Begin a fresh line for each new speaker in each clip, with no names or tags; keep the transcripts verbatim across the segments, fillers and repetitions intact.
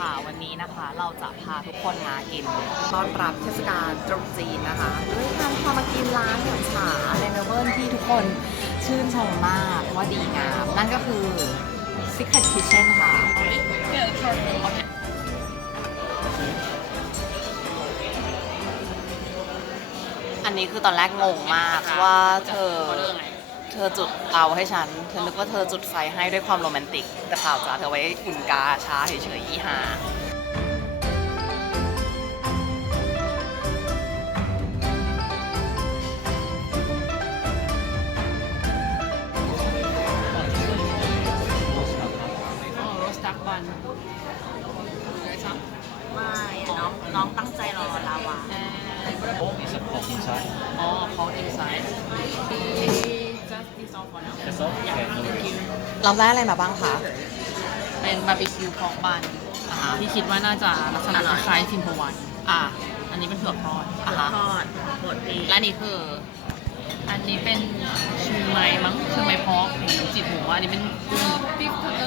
ค่ะวันนี้นะคะเราจะพาทุกคนมากินต้อนรับเทศกาลตรุษจีนนะคะด้วยการพามากินร้านหยวนฉาในเมลเบิร์นที่ทุกคนชื่นชมมากว่าดีงามนั่นก็คือ Secret Kitchen ค่ะ อันนี้คือตอนแรกงงมากว่าเธอเธอจุดเตาให้ฉัน เธอนึกว่าเธอจุดไฟให้ด้วยความโรแมนติก แต่เปล่าจ้ะเธอไว้อุ่นกาชาเฉยๆยี่ห้า
โรสตักบัน
ไม่น้องน้องตั้งใจรอลาวา
Is it pork inside?
อ๋อเขา inside just this all for now
That's all?
อยาก
Okay, no
กิน
worries.
เราได้อะไรมาบ้างคะ
เป็นบาร์บีคิวพอกบัน
อ่าฮะ
ที่คิดว่าน่าจะลักษณะ
อร่อย
คล้ายๆทิมโพวัน
อ่า
อันนี้เป็นเผือกทอด
อ่าฮะ
ทอดบดปีและนี่คือ อันนี้เป็นชูไมมั้งชูไมพอกหมูจิบหมูอันนี้เป็นกุ้งปิ๊บเท่านั้น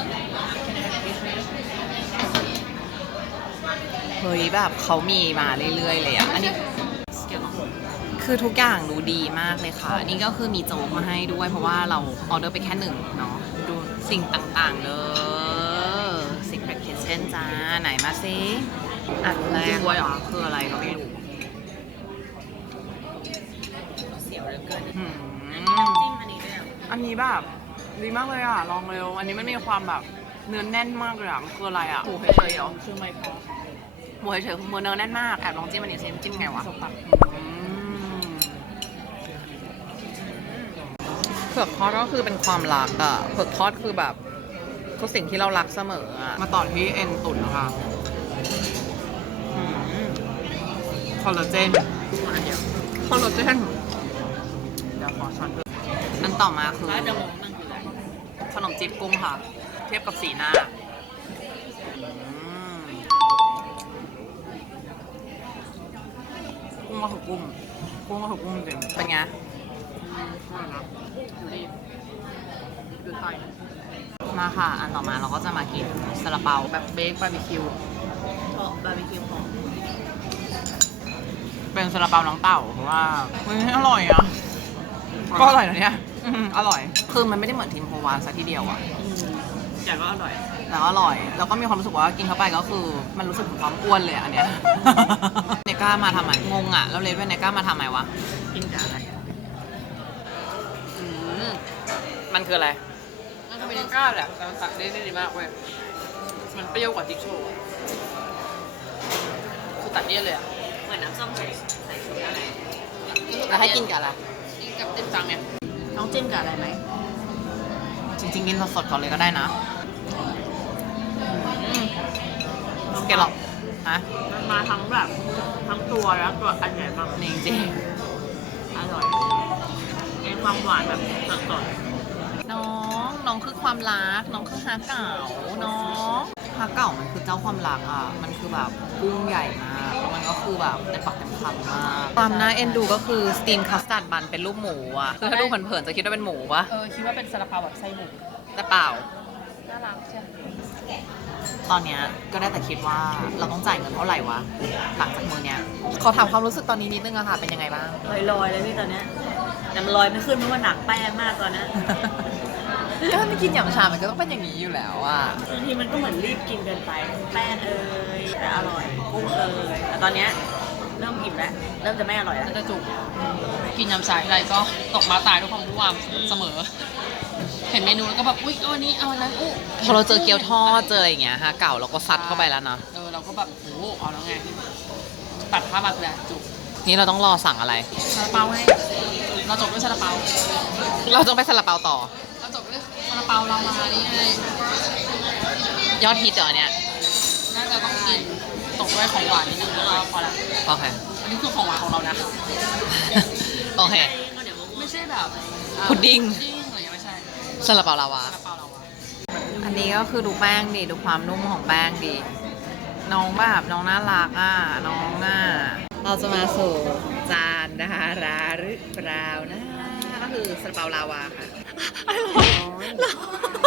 เฮ้ยแบบเขามีมาเรื่อยๆเลยอ่ะ อันนี้คือทุกอย่างดูดีมากเลยค่ะ นี่ก็คือมีโจ๊กมาให้ด้วยเพราะว่าเราออเดอร์ไปแค่หนึ่งเนาะ ดูสิ่งต่างๆเลย Secret Kitchen จ้า ไหนมาซิอันแรกเหรอคืออะไรก็ไม่รู้เสียวเหลือเกินอืมจิ้มอันนี้ด้วยอันนี้แบบดีมากเลยอ่ะ ลองเร็ว อันนี้มันมีความแบบเนื้อแน่นมากเลยอ่ะ มันคืออะไรอ่ะหมูเฉยๆเหรอ
ชูไมพอก
หมูเฉยๆคือเนื้อแน่นมาก แอบลองจิ้มอันนี้ซิจิ้มไงวะ
สตัก
อืมเผือกทอดก็คือเป็นความรักอ่ะเผือกทอดคือแบบทุกสิ่งที่เรารักเสมออ่ะ มาต่อที่เอ็นตุ๋นนะคะคอลลาเจนอันเดียวคอลลาเจนเดี๋ยวขอช้อนเพิ่มอันต่อมาคือ
แล้วจะมองนั่นคืออะไร
ขนมจีบกุ้งค่ะ เทียบกับสีหน้าอืมกุ้งก็คือกุ้งกุ้งก็คือกุ้งจริงเป็นไง
อยู่ที่อยู่ไทย
มาค่ะ อันต่อมาเราก็จะมากินซาลาเปาแบบ
เบคบาร์บีคิว
ชอบบาร์บีคิวของเป็นซาลาเปาน้องเต่าเพราะว่ามันอร่อยอ่ะ ก็อร่อยนะเนี่ยอืมอร่อย คือมันไม่ได้เหมือนทิมโฮวานซะทีเดียวอ่ะ
แต่ก็อร่อย
แต่ก็อร่อย แล้วก็มีความรู้สึกว่ากินเข้าไปก็คือ มันรู้สึกถึงความอ้วนเลยอะอันเนี้ย เนก้ามาทำไมงงอ่ะ แล้วเลดเวนเนก้ามาทำไมวะ
กินกับอะไร
อืมมันคืออะไร
มันก็เป็นก้าวแหละแต่มันตัดได้ได้ดีมากเว้ย มันเปรี้ยวกว่าจิ๊กโชว์อะคือตัดเลี่ยนเลยอ่ะ เหมือนน้ำส้มใส่ใส่ชูอะไร
แล้วให้กินกับอะไร
กินกับเต็มจังเนี่ยน้องจิ้มกับอะไรไหม
จริงๆกินสดๆก่อนเลยก็ได้นะน้องแกหรอกฮะ
มันมาทั้งแบบทั้งตัวแล้วตัวอันใหญ่มาก
นี่จริง
อร่อยมีความหวานแบบสด
น้อง น้องคือความรัก น้องคือฮาเก่า น้องฮาเก่ามันคือเจ้าความรักอ่ะ มันคือแบบกุ้งใหญ่มากแล้วมันก็คือแบบเต็มปากเต็มคำมาก ความน่าเอ็นดูก็คือสตีมคัสตาร์ดบันเป็นรูปหมูอ่ะคือถ้าดูเผินๆจะคิดว่าเป็นหมูปะ
ๆเออคิดว่าเป็นซาลาเปาแบบไส้หมู
แต่เปล่า
น่ารักใช่
ตอนเนี้ยก็ได้แต่คิดว่าเราต้องจ่ายเงินเท่าไหร่วะ หลังจากมือเนี้ยขอถามความรู้สึกตอนนี้นิดนึงอะค่ะ เป็นยังไงบ้าง
ลอยลอยๆเลยพี่ตอนเนี้ยแต่มันลอยไม่ขึ้นเพราะว่าหนักแป้งมากตอนเนี้ย
ก็ไม่กินอย่างชา มันก็ต้องเป็นอย่างนี้อยู่แล้วอะ
บางทีมันก็เหมือนรีบกินเกินไป แป้งเอ่ยแต่อร่อยกุ้งเอ่ยแต่ตอนเนี้ยเริ่มอิ่มแล้วเริ่มจะไม่อร่อยแล้ว
จะจุกกินยำสายอะไรก็ตกมาตายด้วยความรู้ความเสมอ เห็นเมนูแล้วก็แบบอุ๊ยเอาอันนี้เอาอันนั้นอู้
พอเราเจอเกี๊ยวทอดเจออย่างเงี้ยฮะเก่าเราก็ซัดเข้าไปแล้วนะ
เออเราก็แบบโอ้โหเอาแล้วไงตัดภาพมาคืออะไรจุก
นี่เราต้องรอสั่งอะไร
ซาลาเปาให้เราจบด้วยซาลาเปา
เราต้องไปซาลาเปาต่อ
เราจบด้วยซาลาเปาเรามานี่ไง
ยอดฮิตเหรอเนี่ย
น่าจะต้องกินตกด้วยของหวานนิดนึงแล้วก็พอละ
โอเค
อันนี้คือของหวานของเรานะ
โอเค
ไม่ใช่แบบอ่า
พุดดิ้ง
พุดดิ้งอะไรอย่างเงี้ยไม่ใช่
ซาลาเปาลาวา
ซาลาเปาเราอะ
อันนี้ก็คือดูแป้งดี ดูความนุ่มของแป้งดี น้องแบบน้องน่ารักอ่ะ น้องอ่ะ เราจะมาสู่จานดาราหรือเปล่านะ ก็คือซาลาเปาลาวาค่ะอร่อยเท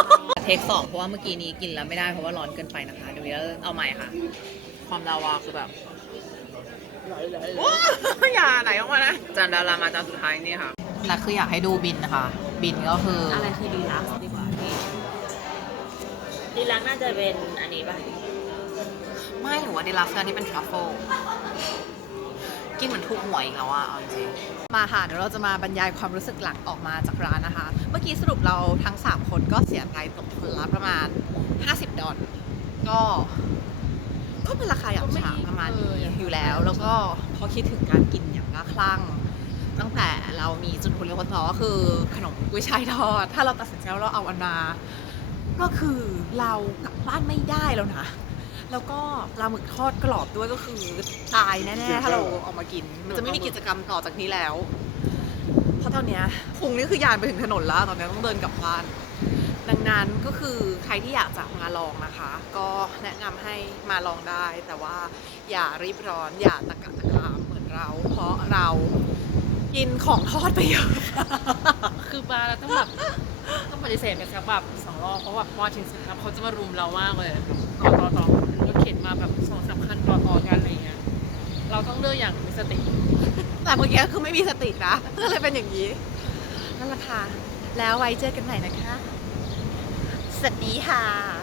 ทคสองเพราะว่าเมื่อกี้นี้กินแล้วไม่ได้เพราะว่าร้อนเกินไปนะคะเดี๋ยวนี้เอาใหม่ค่ะ ความลาวาคือแบบว้าวอย่าไหนออกมานะจานดารามาจานสุดท้ายนี่ค่ะและคืออยากให้ดูบินนะคะ บินก็คือ
อะไรคือดีลักซ์ดีกว่าพี่ดีลักซ์น่าจะเป็นอันนี้ป่ะ
ไม่หรือว่าดีลักซ์อันนี้เป็นทรัฟเฟิลกินเหมือนถูกหวยอีกแล้วอะเอาจริงมาค่ะเดี๋ยวเราจะมาบรรยายความรู้สึกหลังออกมาจากร้านนะคะ เมื่อกี้สรุปเราทั้งสามคนก็เสียไปตกคนละประมาณห้าสิบดอลก็ก็เป็นราคาอย่างฉางประมาณนี้อยู่แล้ว แล้วก็พอคิดถึงการกินอย่างน่าคลั่งตั้งแต่เรามีจุดหัวเรียวคนต่อก็คือขนมกุ้ยช่ายทอดถ้าเราตัดสินใจว่าเราเอาอันมาก็คือเรากลับบ้านไม่ได้แล้วนะแล้วก็ปลาหมึกทอดกรอบด้วยก็คือตายแน่ๆถ้าเราออกมากิน มันจะไม่มีกิจกรรมต่อจากนี้แล้ว เพราะตอนเนี้ยพุงนี่คือยานไปถึงถนนแล้วตอนนี้ต้องเดินกลับบ้านดังนั้นก็คือใครที่อยากจะมาลองนะคะ ก็แนะนำให้มาลองได้ แต่ว่าอย่ารีบร้อนอย่าตะกะตะกามเหมือนเรา เพราะเรากินของทอดไปเยอะ
คือปลาเราต้องแบบต้องปฏิเสธไปสักแบบสองรอบเพราะว่าพอถึงเสร็จแล้วเขาจะมารุมเรามากเลยต่อต่อต่อรถเข็นมาแบบสองสามคันต่อต่อกันอะไรเงี้ยเราต้องเลือกอย่างมีสติ
แต่เมื่อกี้คือไม่มีสตินะก็เลยเป็นอย่างนี้นั่นแหละค่ะแล้วไว้เจอกันใหม่นะคะ สวัสดีค่ะ